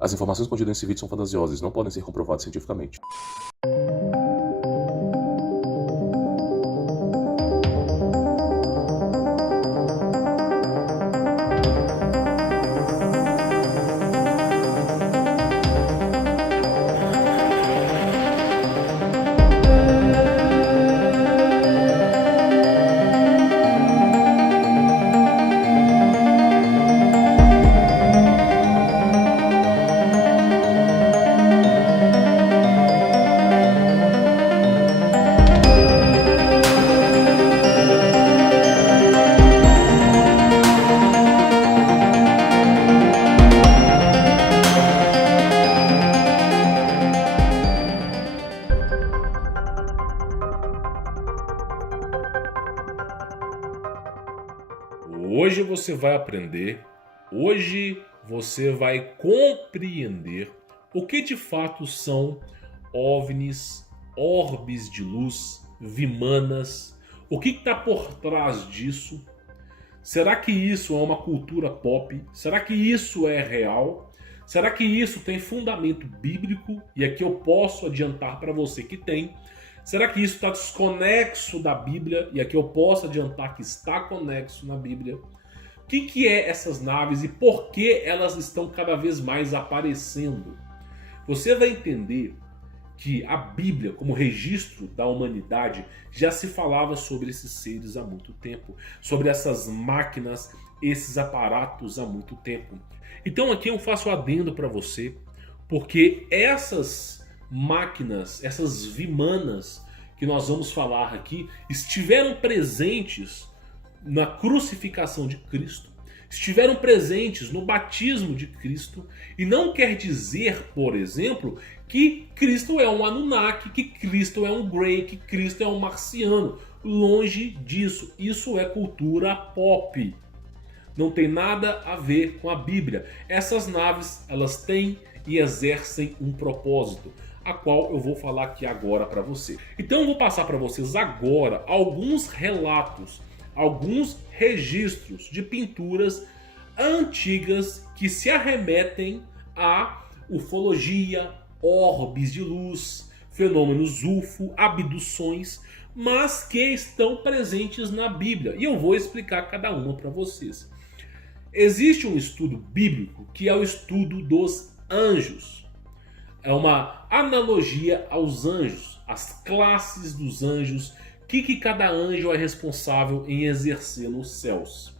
As informações contidas nesse vídeo são fantasiosas e não podem ser comprovadas cientificamente. Hoje você vai aprender, hoje você vai compreender o que de fato são OVNIs, orbes de luz, vimanas, o que está por trás disso. Será que isso é uma cultura pop? Será que isso é real? Será que isso tem fundamento bíblico? E aqui eu posso adiantar para você que tem. Será que isso está desconexo da Bíblia? E aqui eu posso adiantar que está conexo na Bíblia. O que é essas naves e por que elas estão cada vez mais aparecendo? Você vai entender que a Bíblia, como registro da humanidade, já se falava sobre esses seres há muito tempo. Sobre essas máquinas, esses aparatos há muito tempo. Então aqui eu faço adendo para você, porque essas máquinas, essas vimanas que nós vamos falar aqui, estiveram presentes na crucificação de Cristo, estiveram presentes no batismo de Cristo, e não quer dizer, por exemplo, que Cristo é um Anunnaki, que Cristo é um Grey, que Cristo é um marciano. Longe disso, isso é cultura pop. Não tem nada a ver com a Bíblia. Essas naves, elas têm e exercem um propósito, a qual eu vou falar aqui agora para você. Então eu vou passar para vocês agora alguns relatos, alguns registros de pinturas antigas que se arremetem a ufologia, orbes de luz, fenômenos UFO, abduções, mas que estão presentes na Bíblia. E eu vou explicar cada uma para vocês. Existe um estudo bíblico que é o estudo dos anjos. É uma analogia aos anjos, as classes dos anjos, o que cada anjo é responsável em exercer nos céus.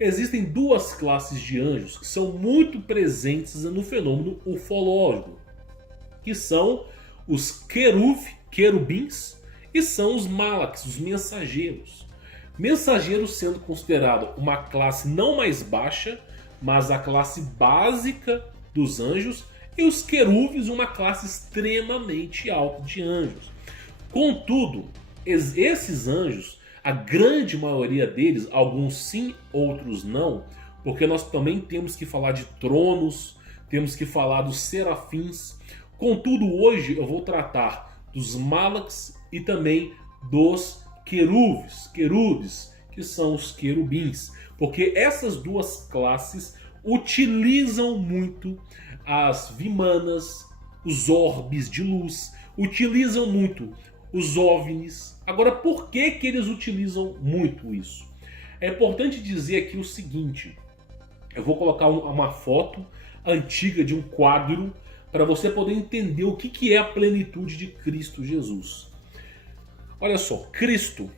Existem duas classes de anjos que são muito presentes no fenômeno ufológico, que são os querubins, e são os malaques, os mensageiros. Mensageiros sendo considerado uma classe não mais baixa, mas a classe básica dos anjos, e os querubins uma classe extremamente alta de anjos. Contudo, esses anjos, a grande maioria deles, alguns sim, outros não, porque nós também temos que falar de tronos, temos que falar dos serafins. Contudo, hoje eu vou tratar dos malaques e também dos querubes, que são os querubins, porque essas duas classes utilizam muito as vimanas, os orbes de luz, utilizam muito os OVNIs. Agora, por que eles utilizam muito isso? É importante dizer aqui o seguinte, eu vou colocar uma foto antiga de um quadro para você poder entender o que é a plenitude de Cristo Jesus. Olha só, Cristo,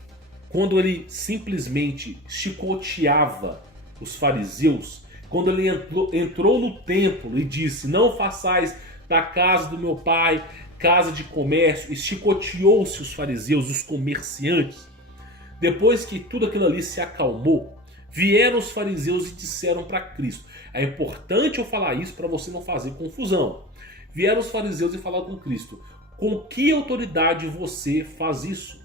quando ele simplesmente chicoteava os fariseus, quando ele entrou no templo e disse: não façais da casa do meu pai casa de comércio, e chicoteou-se os fariseus, os comerciantes. Depois que tudo aquilo ali se acalmou, vieram os fariseus e disseram para Cristo. É importante eu falar isso para você não fazer confusão. Vieram os fariseus e falaram com Cristo: com que autoridade você faz isso?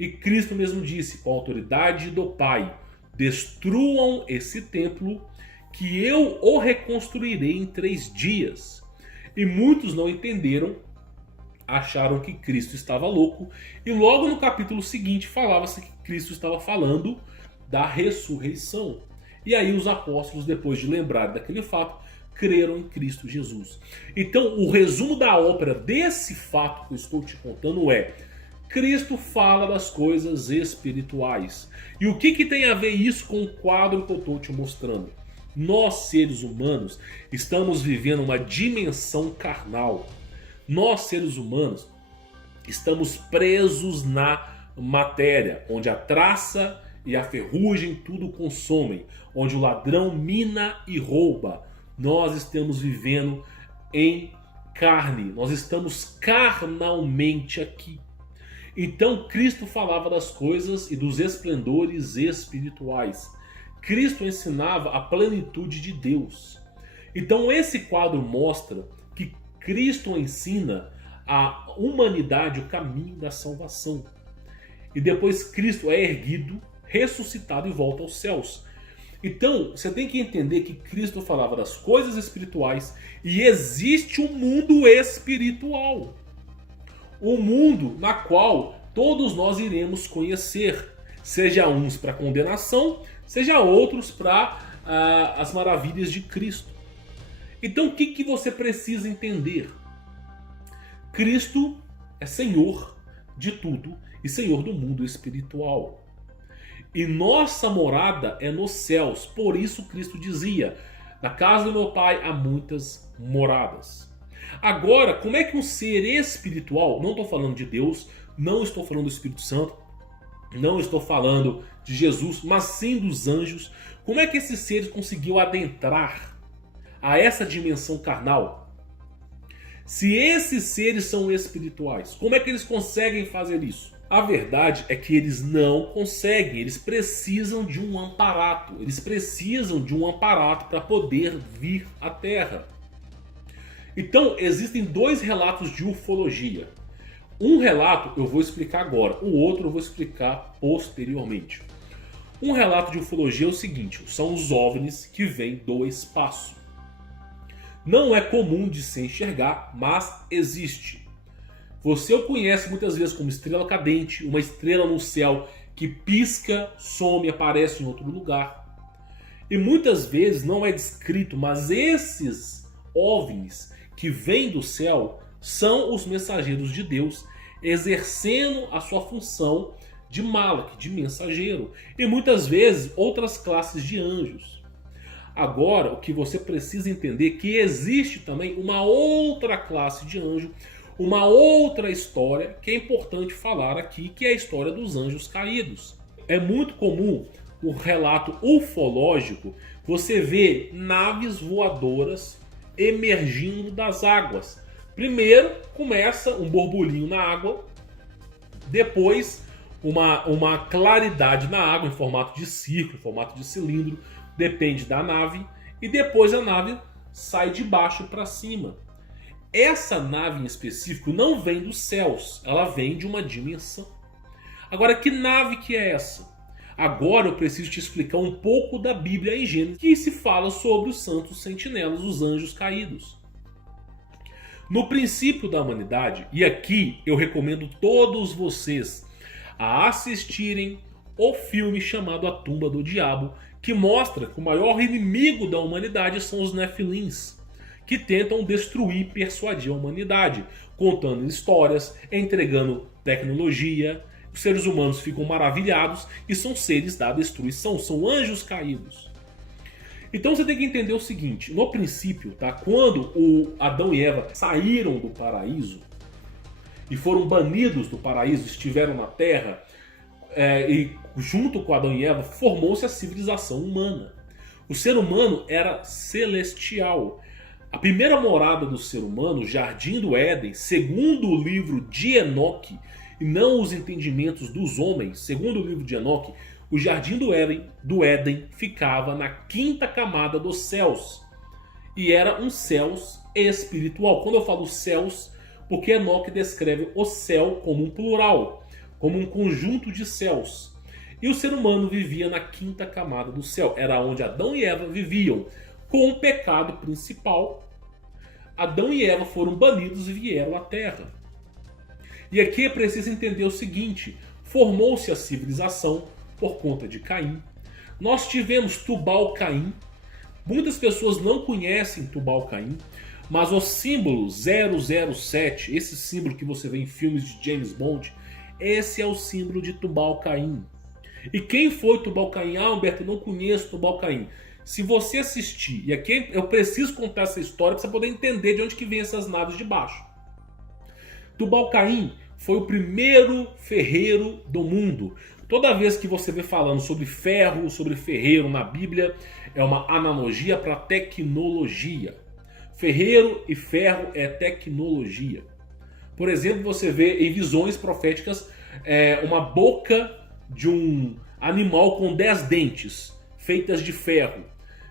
E Cristo mesmo disse: com a autoridade do Pai, destruam esse templo, que eu o reconstruirei em 3 dias. E muitos não entenderam, acharam que Cristo estava louco, e logo no capítulo seguinte falava-se que Cristo estava falando da ressurreição. E aí os apóstolos, depois de lembrar daquele fato, creram em Cristo Jesus. Então, o resumo da ópera desse fato que eu estou te contando é: Cristo fala das coisas espirituais. E o que tem a ver isso com o quadro que eu estou te mostrando? Nós, seres humanos, estamos vivendo uma dimensão carnal. Nós, seres humanos, estamos presos na matéria, onde a traça e a ferrugem tudo consomem, onde o ladrão mina e rouba. Nós estamos vivendo em carne, nós estamos carnalmente aqui. Então Cristo falava das coisas e dos esplendores espirituais. Cristo ensinava a plenitude de Deus. Então esse quadro mostra que Cristo ensina a humanidade o caminho da salvação. E depois Cristo é erguido, ressuscitado e volta aos céus. Então você tem que entender que Cristo falava das coisas espirituais e existe um mundo espiritual. Um mundo na qual todos nós iremos conhecer, seja uns para condenação, seja outros para as maravilhas de Cristo. Então o que você precisa entender? Cristo é Senhor de tudo e Senhor do mundo espiritual. E nossa morada é nos céus, por isso Cristo dizia: na casa do meu Pai há muitas moradas. Agora, como é que um ser espiritual, não estou falando de Deus, não estou falando do Espírito Santo, não estou falando de Jesus, mas sim dos anjos, como é que esse ser conseguiu adentrar a essa dimensão carnal? Se esses seres são espirituais, como é que eles conseguem fazer isso? A verdade é que eles não conseguem, eles precisam de um amparato, para poder vir à Terra. Então, existem dois relatos de ufologia. Um relato eu vou explicar agora, o outro eu vou explicar posteriormente. Um relato de ufologia é o seguinte: são os OVNIs que vêm do espaço. Não é comum de se enxergar, mas existe. Você o conhece muitas vezes como estrela cadente, uma estrela no céu que pisca, some e aparece em outro lugar. E muitas vezes não é descrito, mas esses OVNIs que vêm do céu são os mensageiros de Deus, exercendo a sua função de Malach, de mensageiro, e muitas vezes outras classes de anjos. Agora, o que você precisa entender é que existe também uma outra classe de anjo, uma outra história que é importante falar aqui, que é a história dos anjos caídos. É muito comum o relato ufológico, você vê naves voadoras emergindo das águas. Primeiro começa um borbulhinho na água, depois uma claridade na água em formato de círculo, em formato de cilindro, depende da nave, e depois a nave sai de baixo para cima. Essa nave em específico não vem dos céus, ela vem de uma dimensão. Agora, que nave que é essa? Agora eu preciso te explicar um pouco da Bíblia em Gênesis, que se fala sobre os santos sentinelas, os anjos caídos. No princípio da humanidade, e aqui eu recomendo todos vocês a assistirem o filme chamado A Tumba do Diabo, que mostra que o maior inimigo da humanidade são os Nefilins, que tentam destruir e persuadir a humanidade, contando histórias, entregando tecnologia. Os seres humanos ficam maravilhados e são seres da destruição, são anjos caídos. Então você tem que entender o seguinte: no princípio, tá, quando o Adão e Eva saíram do paraíso e foram banidos do paraíso, estiveram na terra, e junto com Adão e Eva formou-se a civilização humana. O ser humano era celestial. A primeira morada do ser humano, o Jardim do Éden, segundo o livro de Enoque, e não os entendimentos dos homens, segundo o livro de Enoque, o Jardim do Éden ficava na quinta camada dos céus. E era um céus espiritual. Quando eu falo céus, porque Enoque descreve o céu como um plural, como um conjunto de céus. E o ser humano vivia na quinta camada do céu. Era onde Adão e Eva viviam. Com o pecado principal, Adão e Eva foram banidos e vieram à Terra. E aqui é preciso entender o seguinte: formou-se a civilização por conta de Caim. Nós tivemos Tubal-Caim, Muitas pessoas não conhecem Tubal-Caim, mas o símbolo 007, esse símbolo que você vê em filmes de James Bond, esse é o símbolo de Tubal-Caim. E quem foi Tubal-Caim? Ah, Humberto, eu não conheço Tubal-Caim. Se você assistir, e aqui eu preciso contar essa história para você poder entender de onde que vem essas naves de baixo. Tubal-Caim foi o primeiro ferreiro do mundo. Toda vez que você vê falando sobre ferro, sobre ferreiro na Bíblia, é uma analogia para tecnologia. Ferreiro e ferro é tecnologia. Por exemplo, você vê em visões proféticas uma boca de um animal com 10 dentes, feitas de ferro.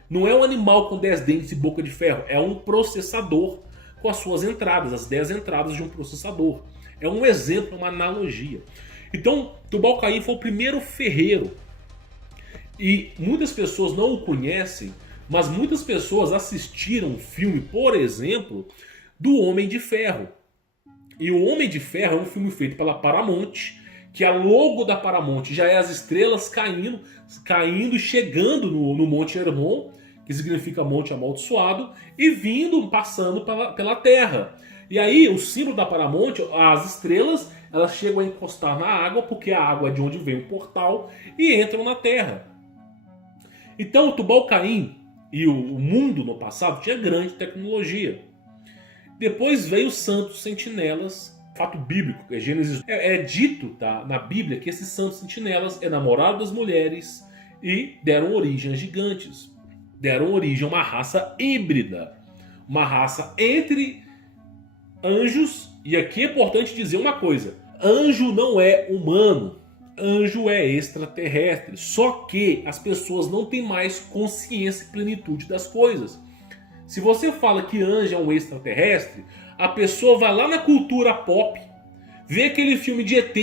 Não é um animal com 10 dentes e boca de ferro, é um processador com as suas entradas, as 10 entradas de um processador. É um exemplo, uma analogia. Então, Tubal-Caim foi o primeiro ferreiro. E muitas pessoas não o conhecem, mas muitas pessoas assistiram o filme, por exemplo, do Homem de Ferro. E o Homem de Ferro é um filme feito pela Paramount, que a logo da Paramount já é as estrelas caindo e chegando no Monte Hermon, que significa Monte Amaldiçoado, e vindo, passando pela Terra. E aí, o símbolo da Paramount, as estrelas, elas chegam a encostar na água, porque a água é de onde vem o portal, e entram na Terra. Então, o Tubal-Caim e o mundo no passado tinha grande tecnologia. Depois veio os santos sentinelas, fato bíblico, que é Gênesis. É dito, tá, na Bíblia que esses santos sentinelas enamoraram das mulheres e deram origem a gigantes. Deram origem a uma raça híbrida. Uma raça entre anjos, e aqui é importante dizer uma coisa: anjo não é humano, anjo é extraterrestre. Só que as pessoas não têm mais consciência e plenitude das coisas. Se você fala que anjo é um extraterrestre, a pessoa vai lá na cultura pop, vê aquele filme de ET,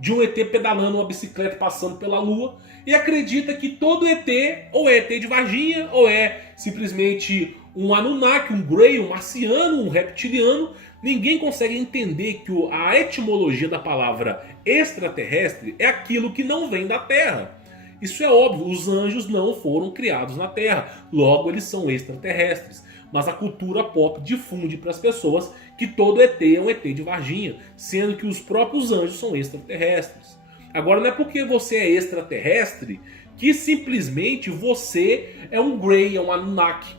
de um ET pedalando uma bicicleta passando pela lua, e acredita que todo ET ou é ET de Varginha, ou é simplesmente um Anunnaki, um Grey, um marciano, um reptiliano. Ninguém consegue entender que a etimologia da palavra extraterrestre é aquilo que não vem da Terra. Isso é óbvio, os anjos não foram criados na Terra, logo eles são extraterrestres. Mas a cultura pop difunde para as pessoas que todo ET é um ET de Varginha, sendo que os próprios anjos são extraterrestres. Agora, não é porque você é extraterrestre que simplesmente você é um Grey, é um Anunnaki.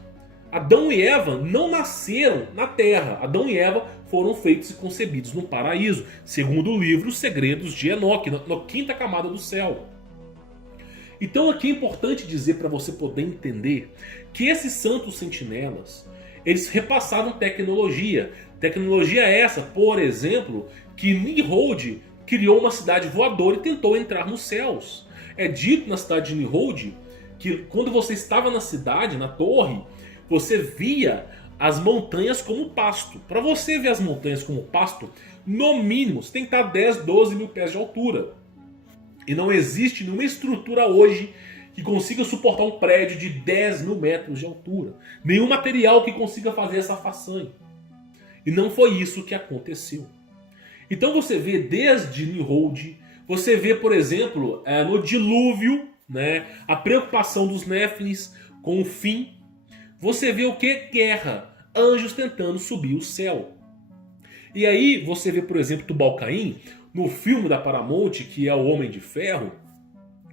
Adão e Eva não nasceram na Terra. Adão e Eva foram feitos e concebidos no paraíso, segundo o livro Os Segredos de Enoque, na quinta camada do céu. Então aqui é importante dizer, para você poder entender, que esses santos sentinelas, eles repassaram tecnologia. Tecnologia essa, por exemplo, que Nimrod criou uma cidade voadora e tentou entrar nos céus. É dito na cidade de Nimrod que quando você estava na cidade, na torre, você via as montanhas como pasto. Para você ver as montanhas como pasto, no mínimo, você tem que estar 10, 12 mil pés de altura. E não existe nenhuma estrutura hoje que consiga suportar um prédio de 10 mil metros de altura. Nenhum material que consiga fazer essa façanha. E não foi isso que aconteceu. Então você vê desde Nimrod, você vê, por exemplo, no dilúvio, né, a preocupação dos Néfilins com o fim. Você vê o que? Guerra. Anjos tentando subir o céu. E aí você vê, por exemplo, Tubal-Caim, no filme da Paramount, que é o Homem de Ferro.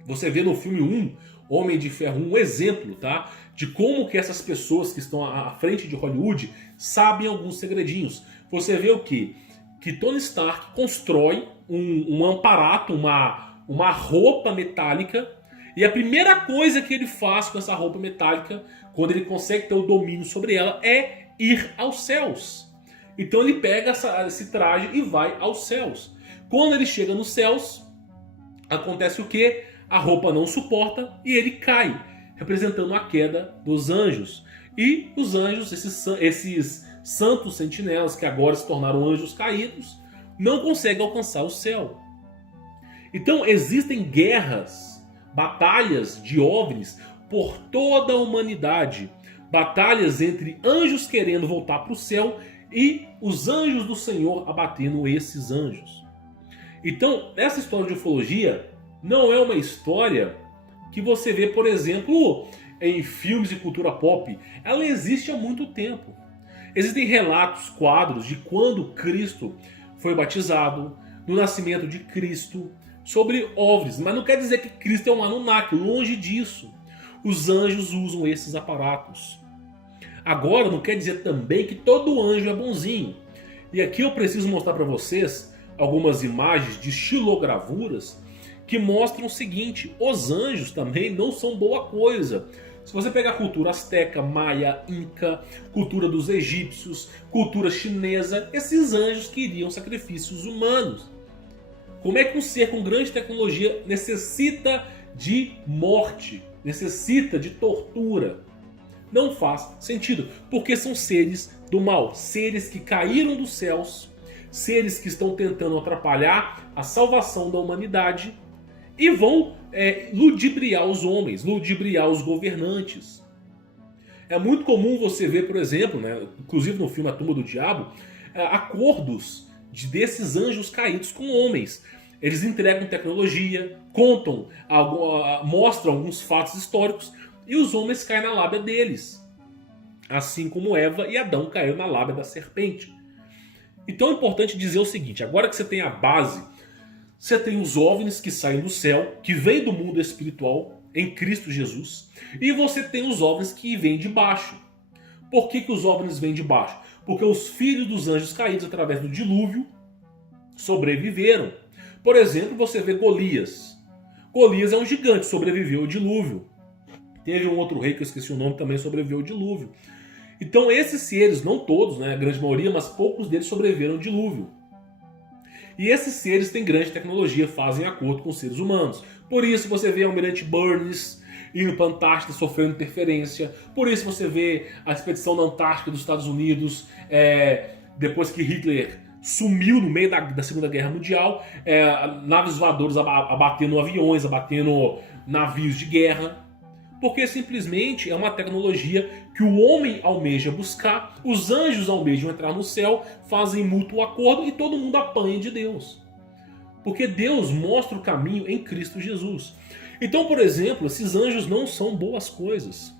Você vê no filme 1, Homem de Ferro, um exemplo, tá, de como que essas pessoas que estão à frente de Hollywood sabem alguns segredinhos. Você vê o quê? Que Tony Stark constrói um amparato, uma roupa metálica, e a primeira coisa que ele faz com essa roupa metálica, quando ele consegue ter o domínio sobre ela, é ir aos céus. Então ele pega esse traje e vai aos céus. Quando ele chega nos céus, acontece o quê? A roupa não suporta e ele cai, representando a queda dos anjos. E os anjos, esses santos sentinelas, que agora se tornaram anjos caídos, não conseguem alcançar o céu. Então existem guerras, batalhas de OVNIs por toda a humanidade. Batalhas entre anjos querendo voltar para o céu e os anjos do Senhor abatendo esses anjos. Então, essa história de ufologia não é uma história que você vê, por exemplo, em filmes e cultura pop, ela existe há muito tempo. Existem relatos, quadros de quando Cristo foi batizado, do nascimento de Cristo, sobre OVNIs, mas não quer dizer que Cristo é um Anunnaki, longe disso. Os anjos usam esses aparatos. Agora, não quer dizer também que todo anjo é bonzinho. E aqui eu preciso mostrar para vocês algumas imagens de xilogravuras que mostram o seguinte: os anjos também não são boa coisa. Se você pegar a cultura asteca, maia, inca, cultura dos egípcios, cultura chinesa, esses anjos queriam sacrifícios humanos. Como é que um ser com grande tecnologia necessita de morte, necessita de tortura? Não faz sentido, porque são seres do mal, seres que caíram dos céus, seres que estão tentando atrapalhar a salvação da humanidade e vão ludibriar os homens, ludibriar os governantes. É muito comum você ver, por exemplo, né, inclusive no filme A Tumba do Diabo, acordos desses anjos caídos com homens. Eles entregam tecnologia, contam, mostram alguns fatos históricos e os homens caem na lábia deles. Assim como Eva e Adão caíram na lábia da serpente. Então é importante dizer o seguinte: agora que você tem a base, você tem os OVNIs que saem do céu, que vêm do mundo espiritual, em Cristo Jesus, e você tem os OVNIs que vêm de baixo. Por que os OVNIs vêm de baixo? Porque os filhos dos anjos caídos através do dilúvio sobreviveram. Por exemplo, você vê Golias. Golias é um gigante, sobreviveu ao dilúvio. Teve um outro rei que eu esqueci o nome, também sobreviveu ao dilúvio. Então esses seres, não todos, né, a grande maioria, mas poucos deles sobreviveram ao dilúvio. E esses seres têm grande tecnologia, fazem acordo com os seres humanos. Por isso você vê o Almirante Burns indo para a Antártida sofrendo interferência. Por isso você vê a expedição na Antártica dos Estados Unidos, depois que Hitler sumiu no meio da Segunda Guerra Mundial, naves voadoras abatendo aviões, abatendo navios de guerra. Porque simplesmente é uma tecnologia que o homem almeja buscar, os anjos almejam entrar no céu, fazem mútuo acordo e todo mundo apanha de Deus. Porque Deus mostra o caminho em Cristo Jesus. Então, por exemplo, esses anjos não são boas coisas.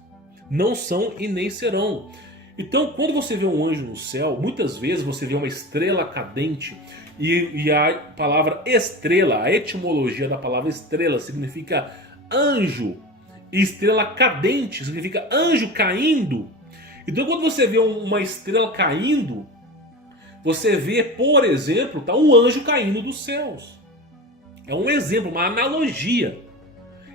Não são e nem serão. Então, quando você vê um anjo no céu, muitas vezes você vê uma estrela cadente, e a palavra estrela, a etimologia da palavra estrela significa anjo, e estrela cadente significa anjo caindo. Então quando você vê uma estrela caindo, você vê, por exemplo, um anjo caindo dos céus. É um exemplo, uma analogia.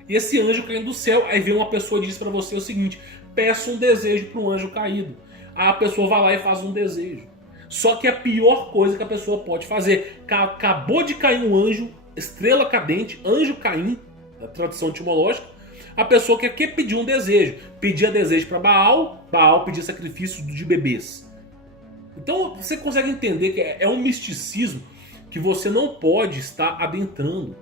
E esse anjo caindo do céu, aí vem uma pessoa e diz para você o seguinte: peça um desejo para um anjo caído. Aí a pessoa vai lá e faz um desejo. Só que a pior coisa que a pessoa pode fazer: acabou de cair um anjo, estrela cadente, anjo caindo, na tradução etimológica. A pessoa quer pedir um desejo. Pedia desejo para Baal, Baal pedia sacrifício de bebês. Então você consegue entender que é um misticismo que você não pode estar adentrando.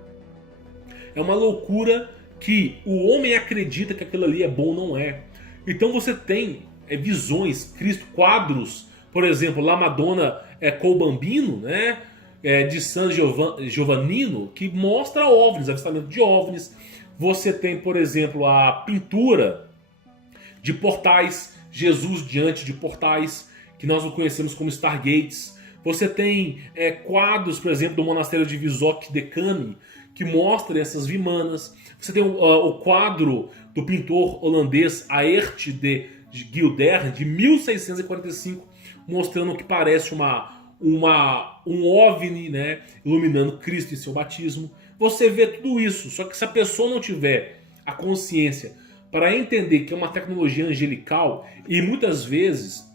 É uma loucura que o homem acredita que aquilo ali é bom, não é. Então você tem visões, Cristo, quadros, por exemplo, La Madonna col Bambino, né, de San Giovannino, que mostra OVNIs, avistamento de OVNIs. Você tem, por exemplo, a pintura de portais, Jesus diante de portais, que nós o conhecemos como Stargates. Você tem quadros, por exemplo, do monastério de Vysocki Decani, que mostra essas vimanas. Você tem o quadro do pintor holandês Aert de Gilder, de 1645, mostrando o que parece um OVNI, né, iluminando Cristo em seu batismo. Você vê tudo isso, só que se a pessoa não tiver a consciência para entender que é uma tecnologia angelical, e muitas vezes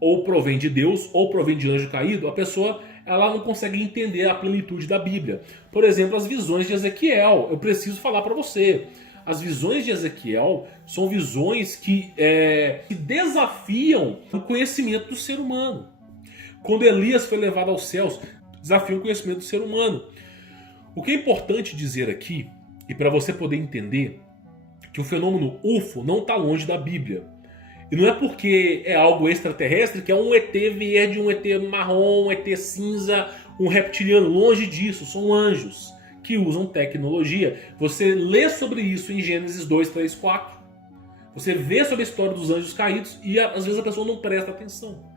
ou provém de Deus ou provém de anjo caído, a pessoa ela não consegue entender a plenitude da Bíblia. Por exemplo, as visões de Ezequiel. Eu preciso falar para você. As visões de Ezequiel são visões que desafiam o conhecimento do ser humano. Quando Elias foi levado aos céus, desafiam o conhecimento do ser humano. O que é importante dizer aqui, e para você poder entender, que o fenômeno UFO não está longe da Bíblia. E não é porque é algo extraterrestre que é um ET verde, um ET marrom, um ET cinza, um reptiliano. Longe disso, são anjos que usam tecnologia. Você lê sobre isso em Gênesis 2, 3, 4. Você vê sobre a história dos anjos caídos e às vezes a pessoa não presta atenção.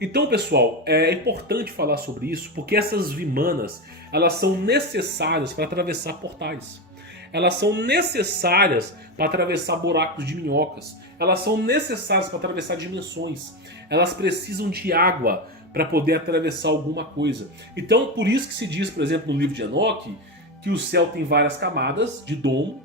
Então, pessoal, é importante falar sobre isso porque essas vimanas, elas são necessárias para atravessar portais. Elas são necessárias para atravessar buracos de minhocas. Elas são necessárias para atravessar dimensões. Elas precisam de água para poder atravessar alguma coisa. Então, por isso que se diz, por exemplo, no livro de Enoque, que o céu tem várias camadas de domo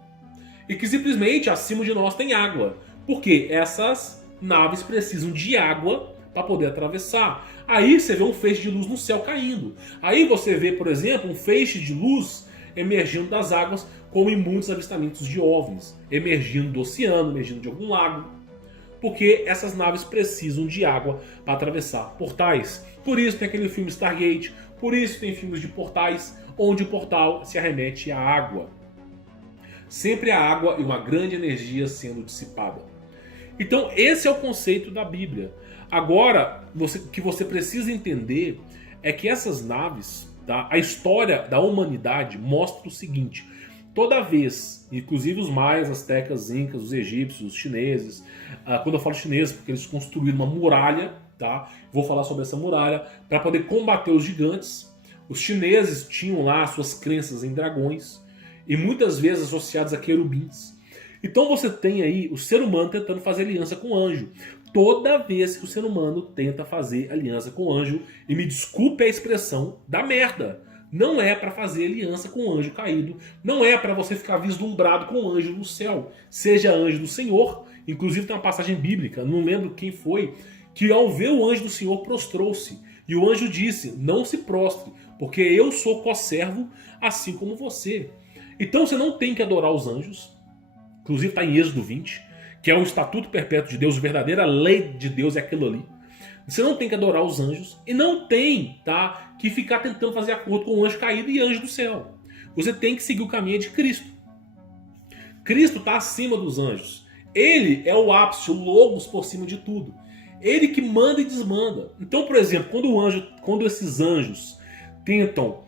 e que simplesmente acima de nós tem água. Porque essas naves precisam de água para poder atravessar. Aí você vê um feixe de luz no céu caindo. Aí você vê, por exemplo, um feixe de luz emergindo das águas, como em muitos avistamentos de OVNIs, emergindo do oceano, emergindo de algum lago. Porque essas naves precisam de água para atravessar portais. Por isso tem aquele filme Stargate, por isso tem filmes de portais, onde o portal se arremete à água. Sempre a água e uma grande energia sendo dissipada. Então esse é o conceito da Bíblia. Agora, o que você precisa entender é que essas naves, tá, a história da humanidade mostra o seguinte: toda vez, inclusive os maias, astecas, incas, os egípcios, os chineses, quando eu falo chineses, porque eles construíram uma muralha, tá? Vou falar sobre essa muralha, para poder combater os gigantes. Os chineses tinham lá suas crenças em dragões, e muitas vezes associados a querubins. Então você tem aí o ser humano tentando fazer aliança com o anjo. Toda vez que o ser humano tenta fazer aliança com o anjo, e me desculpe a expressão, dá merda. Não é para fazer aliança com o anjo caído, não é para você ficar vislumbrado com o anjo no céu, seja anjo do Senhor. Inclusive tem uma passagem bíblica, não lembro quem foi, que ao ver o anjo do Senhor prostrou-se. E o anjo disse: não se prostre, porque eu sou co-servo assim como você. Então você não tem que adorar os anjos. Inclusive está em Êxodo 20, que é o estatuto perpétuo de Deus, a verdadeira lei de Deus é aquilo ali. Você não tem que adorar os anjos e não tem, tá, que ficar tentando fazer acordo com o anjo caído e anjo do céu. Você tem que seguir o caminho de Cristo. Cristo está acima dos anjos. Ele é o ápice, o logos por cima de tudo. Ele que manda e desmanda. Então, por exemplo, quando esses anjos tentam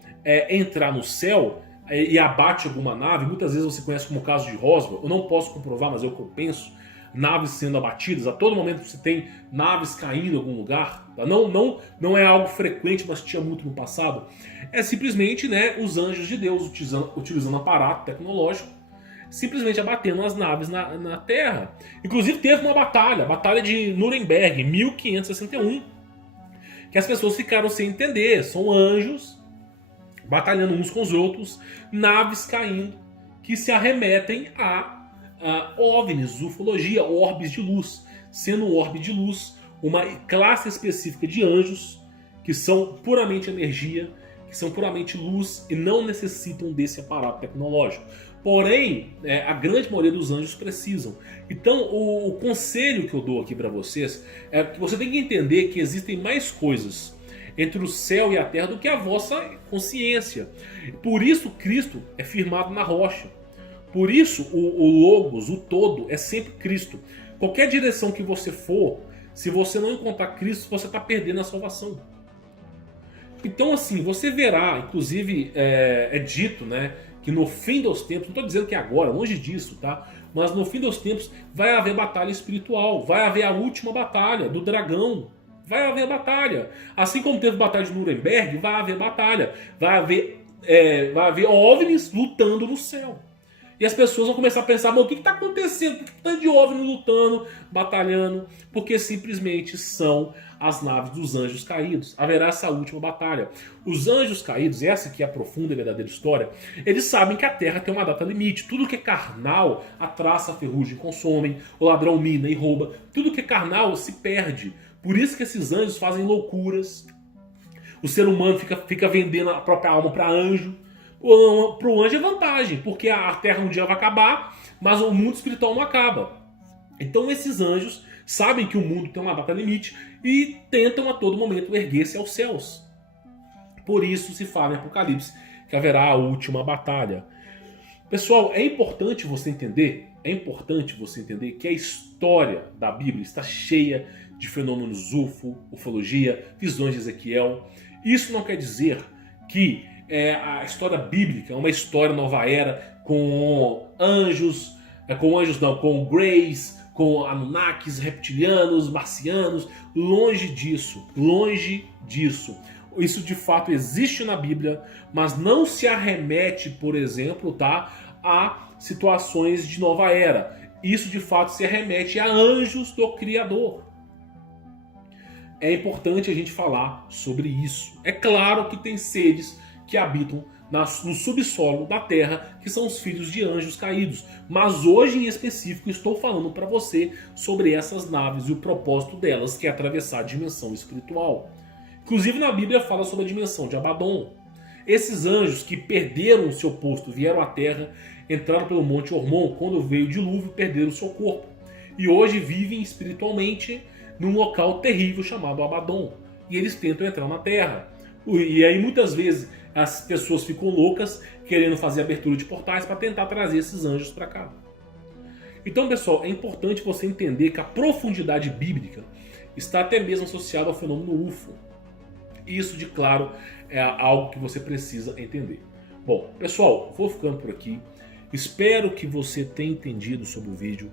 entrar no céu e abate alguma nave, muitas vezes você conhece como o caso de Roswell, eu não posso comprovar, mas é o que eu penso, naves sendo abatidas, a todo momento você tem naves caindo em algum lugar, tá? Não é algo frequente, mas tinha muito no passado, é simplesmente, né, os anjos de Deus utilizando aparato tecnológico, simplesmente abatendo as naves na Terra. Inclusive teve uma batalha, a Batalha de Nuremberg, em 1561, que as pessoas ficaram sem entender, são anjos batalhando uns com os outros, naves caindo, que se arremetem a OVNIs, ufologia, orbes de luz, sendo um orbe de luz uma classe específica de anjos que são puramente energia, que são puramente luz e não necessitam desse aparato tecnológico. Porém, a grande maioria dos anjos precisam. Então, o conselho que eu dou aqui para vocês é que você tem que entender que existem mais coisas entre o céu e a terra do que a vossa consciência. Por isso Cristo é firmado na rocha. Por isso o Logos, o todo, é sempre Cristo. Qualquer direção que você for, se você não encontrar Cristo, você está perdendo a salvação. Então assim, você verá, inclusive é dito, né, que no fim dos tempos, não estou dizendo que é agora, longe disso, tá? Mas no fim dos tempos vai haver batalha espiritual, vai haver a última batalha do dragão. Vai haver batalha. Assim como teve batalha de Nuremberg, vai haver batalha. Vai haver OVNIs lutando no céu. E as pessoas vão começar a pensar: bom, o que está acontecendo? Por que tanto de OVNI lutando, batalhando? Porque simplesmente são as naves dos anjos caídos. Haverá essa última batalha. Os anjos caídos, essa que é a profunda e verdadeira história, eles sabem que a Terra tem uma data limite. Tudo que é carnal, a traça, a ferrugem consomem, o ladrão mina e rouba. Tudo que é carnal se perde. Por isso que esses anjos fazem loucuras. O ser humano fica vendendo a própria alma para anjo. Para o anjo é vantagem, porque a terra um dia vai acabar, mas o mundo espiritual não acaba. Então esses anjos sabem que o mundo tem uma data limite e tentam a todo momento erguer-se aos céus. Por isso se fala em Apocalipse que haverá a última batalha. Pessoal, é importante você entender que a história da Bíblia está cheia de fenômenos UFO, ufologia, visões de Ezequiel. Isso não quer dizer que a história bíblica é uma história nova era com anjos com anjos não, com Greys, com Anunnakis, reptilianos, marcianos. Longe disso, longe disso. Isso de fato existe na Bíblia, mas não se arremete, por exemplo, tá, a situações de nova era. Isso de fato se arremete a anjos do Criador. É importante a gente falar sobre isso. É claro que tem seres que habitam no subsolo da Terra, que são os filhos de anjos caídos. Mas hoje em específico estou falando para você sobre essas naves e o propósito delas, que é atravessar a dimensão espiritual. Inclusive na Bíblia fala sobre a dimensão de Abaddon. Esses anjos que perderam o seu posto, vieram à Terra, entraram pelo Monte Ormon, quando veio o dilúvio, perderam o seu corpo. E hoje vivem espiritualmente num local terrível chamado Abaddon. E eles tentam entrar na Terra. E aí muitas vezes as pessoas ficam loucas querendo fazer abertura de portais para tentar trazer esses anjos para cá. Então, pessoal, é importante você entender que a profundidade bíblica está até mesmo associada ao fenômeno UFO. Isso, de claro, é algo que você precisa entender. Bom, pessoal, vou ficando por aqui. Espero que você tenha entendido sobre o vídeo.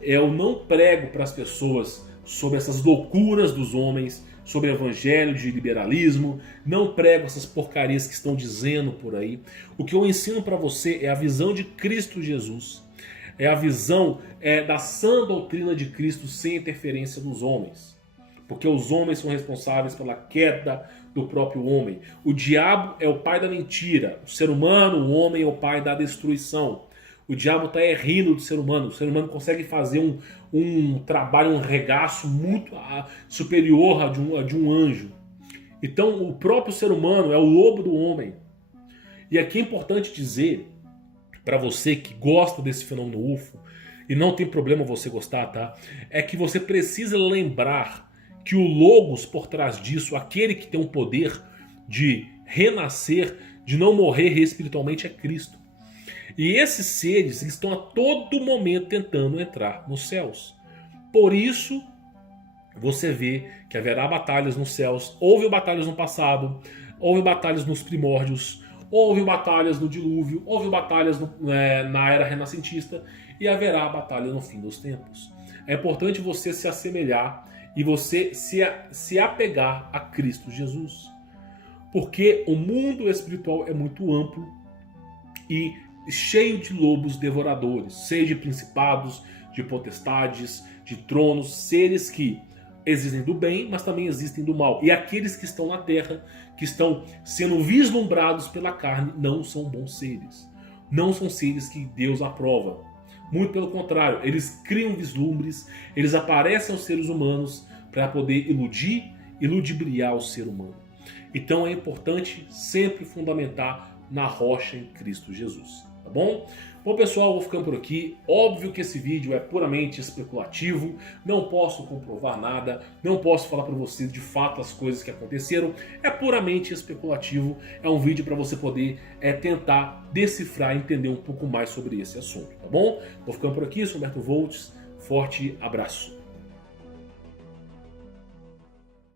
Eu não prego para as pessoas sobre essas loucuras dos homens, sobre evangelho de liberalismo, não prego essas porcarias que estão dizendo por aí. O que eu ensino para você é a visão de Cristo Jesus, é a visão da sã doutrina de Cristo sem interferência dos homens. Porque os homens são responsáveis pela queda do próprio homem. O diabo é o pai da mentira, o ser humano, o homem é o pai da destruição. O diabo está rindo do ser humano. O ser humano consegue fazer um trabalho, um regaço muito superior a de um anjo. Então o próprio ser humano é o lobo do homem. E aqui é importante dizer, para você que gosta desse fenômeno UFO, e não tem problema você gostar, tá? É que você precisa lembrar que o Logos por trás disso, aquele que tem o poder de renascer, de não morrer espiritualmente, é Cristo. E esses seres estão a todo momento tentando entrar nos céus. Por isso, você vê que haverá batalhas nos céus. Houve batalhas no passado, houve batalhas nos primórdios, houve batalhas no dilúvio, houve batalhas na era renascentista e haverá batalha no fim dos tempos. É importante você se assemelhar e você se apegar a Cristo Jesus. Porque o mundo espiritual é muito amplo e cheio de lobos devoradores, cheio de principados, de potestades, de tronos, seres que existem do bem, mas também existem do mal. E aqueles que estão na terra, que estão sendo vislumbrados pela carne, não são bons seres. Não são seres que Deus aprova. Muito pelo contrário, eles criam vislumbres, eles aparecem aos seres humanos para poder iludir e ludibriar o ser humano. Então é importante sempre fundamentar na rocha em Cristo Jesus. Tá bom? Bom, pessoal, vou ficando por aqui. Óbvio que esse vídeo é puramente especulativo, não posso comprovar nada, não posso falar para você de fato as coisas que aconteceram, é puramente especulativo, é um vídeo para você poder tentar decifrar e entender um pouco mais sobre esse assunto, tá bom? Vou ficando por aqui, sou Humberto Voltes, forte abraço.